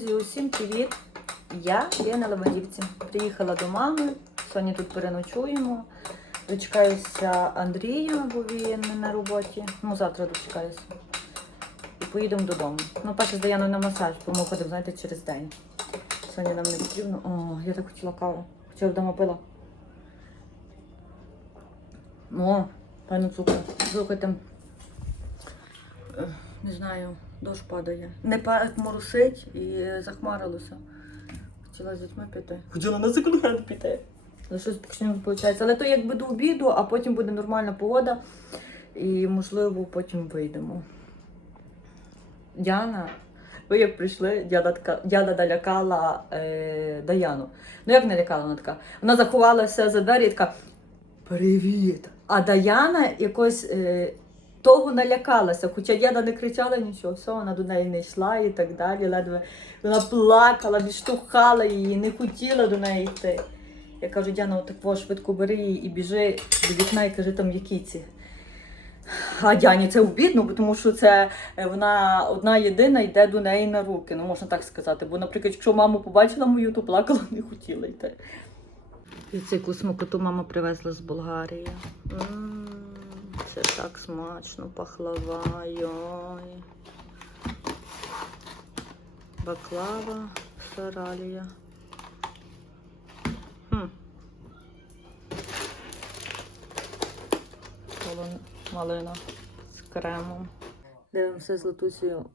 Друзі, усім привіт! Я Лена Левадівці. Приїхала до мами. Сьогодні тут переночуємо. Дочекаюся Андрія, бо він на роботі. Ну, завтра дочекаюся. І поїдемо додому. Ну, перше з Даяною на масаж, бо ми ходимо, знаєте, через день. Сьогодні нам не потрібно. О, я так хотіла каву. Хоча вдома пила. О, пані цукор. Слухайте. Не знаю, дощ падає. Не моросить і захмарилося. Хотіла з дітьми піти. Хотіла на секонд-хенд піти. Але щось поки що виходить. Але то якби до обіду, а потім буде нормальна погода. І можливо потім вийдемо. Діана, ви як прийшли, дяда, така, дяда налякала е, Даяну. Ну як налякала вона така? Вона заховалася за двері і така Привіт! А Даяна якось е, того налякалася, хоча дяда не кричала нічого, все, вона до неї не йшла і так далі. Ледве вона плакала, відштовхала її, не хотіла до неї йти. Я кажу, Дяна, отак швидко бери її і біжи до вікна і кажи, там які ці. А Дяні це обідно, тому що це е, вона одна єдина йде до неї на руки, ну можна так сказати. Бо, наприклад, якщо маму побачила мою, то плакала, не хотіла йти. І цю яку смакоту мама привезла з Болгарії. Це так смачно, пахлава, йой. Баклава, саралія. Малина з кремом. Дивимося з Латусею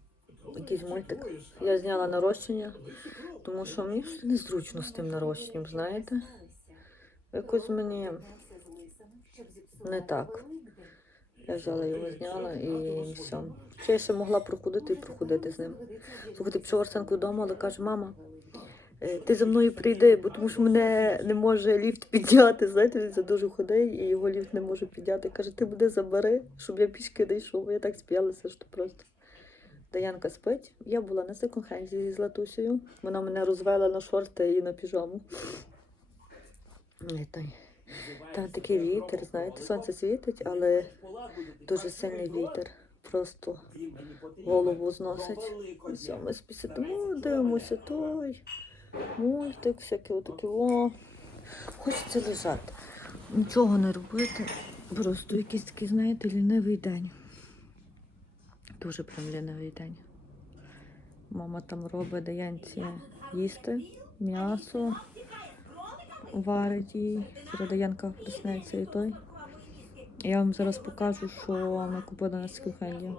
якийсь мультик. Я зняла нарощення, тому що мені незручно з тим нарощенням, знаєте? Якось мені не так. Я взяла його, зняла і все. Ще я ще могла проходити і проходити з ним. Слухайте, пішов Арсенко вдома, але каже, мама, е, ти за мною прийди, бо тому що мене не може ліфт підняти. Знаєте, він це дуже худий і його ліфт не може підняти. Каже, ти мене забери, щоб я пішки не йшов. Я так сп'ялася, що просто. Даянка спить. Я була на секонд-хенді з Латусею. Вона мене розвела на шорти і на піжаму. Там такий вітер, знаєте, сонце світить, але дуже сильний вітер. Просто голову зносить. Все, ми спісимо, дивимося той. Мультик, всяке отаке. О. Хочеться лежати. Нічого не робити. Просто якийсь такий, знаєте, лінивий день. Дуже прям лінивий день. Мама там робить даянці їсти, м'ясо варить їй. Зараз Даянка проснеться і той. Я вам зараз покажу, що ми купили на секонд-хенді.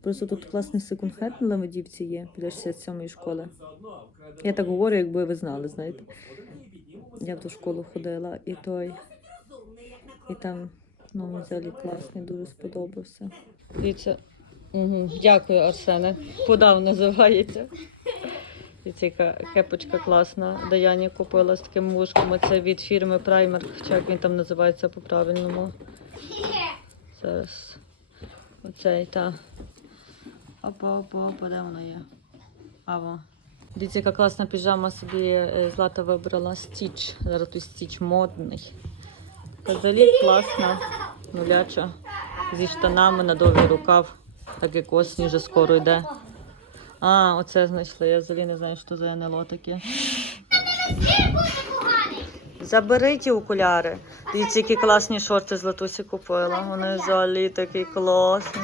Просто тут класний секонд-хенд на Лемедівці є біля 67-ї школи. Я так говорю, якби ви знали, знаєте. Я в ту школу ходила і той. І там ну, взагалі класний, дуже сподобався. Дивіться. Угу. Дякую, Арсене. Подав називається. Дивіться, яка кепочка класна. Даяні купила з такими вушками. Це від фірми Primer, хоча як він там називається по-правильному. Зараз. Оцей та. Опа, опа, опа, де вона є? Аво. Дивіться, яка класна піжама собі е, Злата вибрала стіч. Зараз тут стіч модний. Взагалі класна, нуляча. Зі штанами на довгий рукав, так як осінь вже скоро йде. А, оце знайшли. Я взагалі не знаю, що за НЛО таке. Забери ті окуляри. Дивіться, які класні шорти з Латусі купила. Вони взагалі такі класні.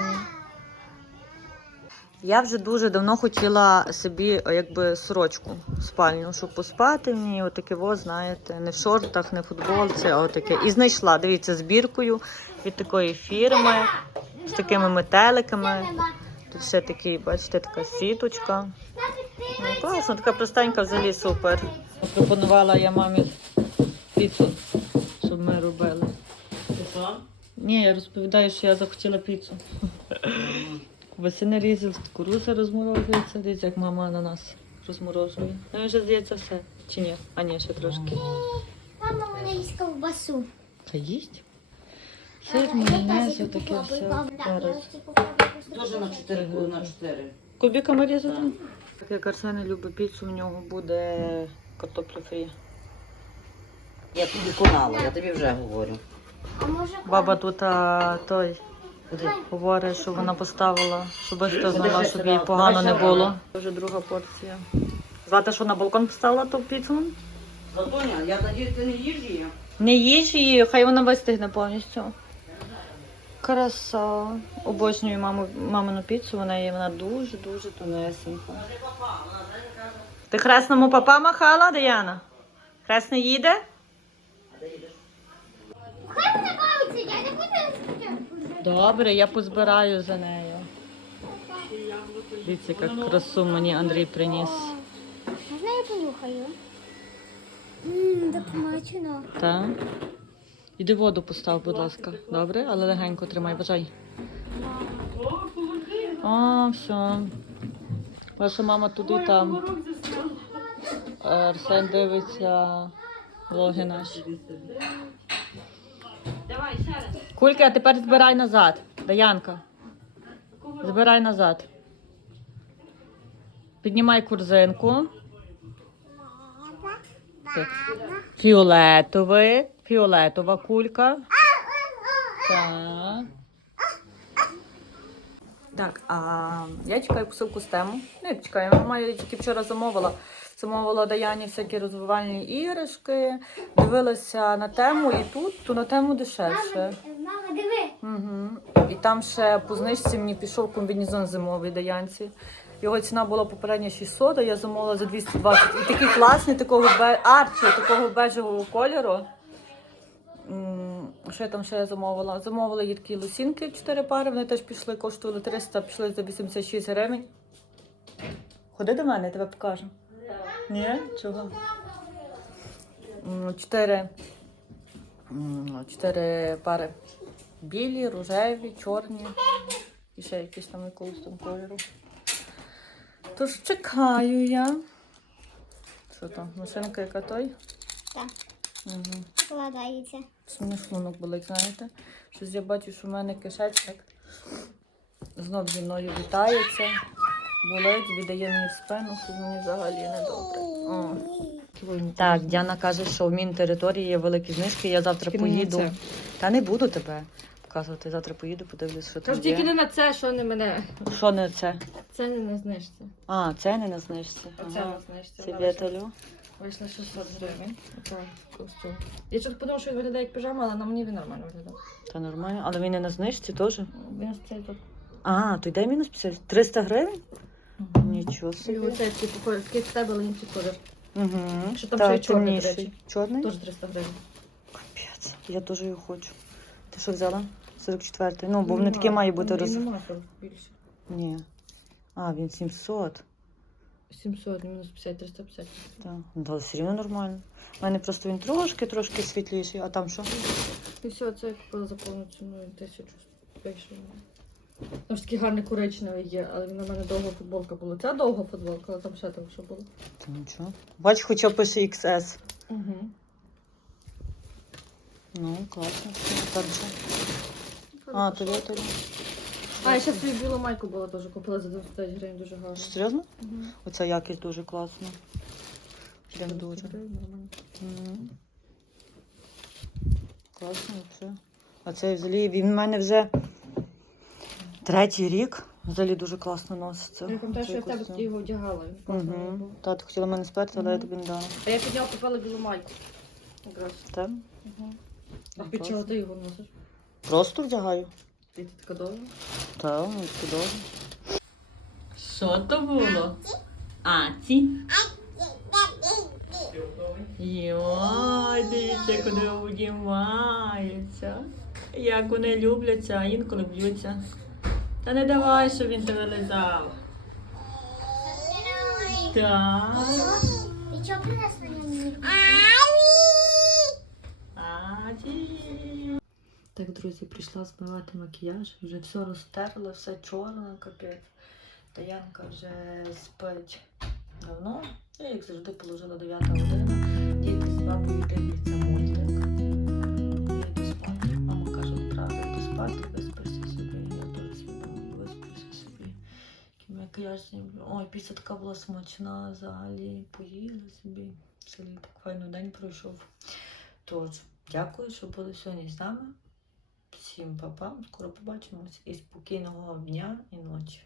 Я вже дуже давно хотіла собі якби сорочку спальню, щоб поспати в ній, отаке, во, знаєте, не в шортах, не в футболці, а отаке. І знайшла, дивіться, збіркою від такої фірми, з такими метеликами. Тут ще такий, бачите, така сіточка. Ну, класно, така простенька взагалі супер. Пропонувала я мамі піцу, щоб ми робили. Ні, я розповідаю, що я захотіла піцу. Весени різав, кукуруза розморожується, дивіться, як мама на нас розморожує. Ну, вже здається все. Чи ні? А ні, ще трошки. Мама мене їсть ковбасу. Та їсть. Сир, майонез, таке все. Зараз. Теж на 4 на 4. Кубиками різати? Так як Арсен любить піцу, в нього буде картопля фрі. Я тобі конала, я тобі вже говорю. Баба тут а, той Говорить, що вона поставила, щоб вистигнула, Подержи щоб їй погано Давай не було. рано. Вже друга порція. Звати, що на балкон поставила ту піцу? Златоня, я надію, ти не їж її. Не їж її, хай вона вистигне повністю. Краса. Обожнюю маму, мамину піцу, вона є вона дуже-дуже тонесенька. Ти хресному папа махала, Діана? Хресний їде? Добре, я позбираю за нею. Дивіться, яку красу мені Андрій приніс. Можна я понюхаю? Ммм, допомачено. Так. Іди воду постав, будь ласка. Добре, але легенько тримай, бажай. А, все. Ваша мама туди там. Арсен дивиться влоги наші. Кулька, а тепер збирай назад. Даянка. Збирай назад. Піднімай корзинку. Фіолетовий. Фіолетова кулька. Так. Так, а я чекаю посилку з тему. Ну, як чекаю, я тільки вчора замовила. Замовила Даяні всякі розвивальні іграшки, дивилася на тему і тут, то на тему дешевше. Мама, диви. Угу. І там ще по знижці мені пішов комбінезон зимовий Даянці. Його ціна була попередня 600, а я замовила за 220. І такий класний, такого бе... арчі, такого бежевого кольору. Що я там ще замовила? Замовила їй такі лосінки 4 пари, вони теж пішли, коштували 300, пішли за 86 гривень. Ходи до мене, я тебе покажу. Ні? Чого? Чотири. Чотири пари. Білі, рожеві, чорні. І ще якісь там якогось там кольору. Тож чекаю я. Що там? Машинка яка той? Так. Угу. Складається. Мені шлунок болить, знаєте? Щось я бачу, що в мене кишечник знов зі мною вітається, болить, віддає мені в спину, що мені взагалі не добре. Так, Діана каже, що в мін території є великі знижки, я завтра на поїду. Та не буду тебе показувати. Завтра поїду, подивлюсь, що там Тож тільки є. не на це, що не мене. Що не це? Це не на знижці. А, це не на знижці. Оце Ага. на знижці. Це Вона віталю. Вийшла 600 гривень. Костюм. Я чого подумала, що він виглядає як пижама, але на мені він нормально виглядав. Та нормально, але він не на знижці теж. Він цей тут. А, то йде мінус 50? 300 гривень? Нічого І собі. оцей такий похожий, такий в тебе, але інший колір. Угу. Що там ще й чорний, до речі. Чорний? Теж 300 гривень. Капець, я дуже його хочу. Ти що взяла? 44-й. Ну, бо вони такі має бути роз... Він більше. Ні. А, він 700. 700, мінус 50, 350. Так. Ну, але все рівно нормально. У мене просто він трошки, трошки світліший, а там що? І все, це я купила за повну ціною тисячу більше. Там ж такий гарний коричневий є, але на мене довга футболка була. Це довга футболка, але там ще там що було. Та нічого. Бач, хоча пише XS. Угу. Ну, класно. Там що? А, то вітер. А, я ще свою білу майку була теж купила за 25 гривень, дуже гарно. Серйозно? Угу. Оця якість дуже класна. Прям дуже. Мгм. Класно, все. А це взагалі він в мене вже третій рік. Взагалі дуже класно носиться. Я пам'ятаю, що я в тебе тоді його вдягала. він Угу. був. Та, ти хотіла мене сперти, але я тобі не дала. А я під нього купила білу майку. Якраз. Так? Угу. А Ну, під чого класно. ти його носиш? Просто вдягаю. Ти ти така довга? Так, чудово. Що то було? Аці? Йой, дивіться, як вони обнімаються. Як вони любляться, а інколи б'ються. Та не давай, щоб він тебе лизав. Так. І чого принесла мені? Аці. Так, друзі, прийшла змивати макіяж. Вже все розтерла, все чорне, капець. Таянка вже спить давно. Я, як завжди, положила 9 година. Діти з бабою дивляться мультик. Я йду спати. Мама каже, правда, йди спати, виспися собі. Я дуже свідомо виспився собі. Макіяж зроблю. Ой, після була смачна взагалі. Поїла собі. Взагалі так файно день пройшов. Тож, дякую, що були сьогодні з нами. Всім папам, папа. Скоро побачимось і спокійного дня і ночі.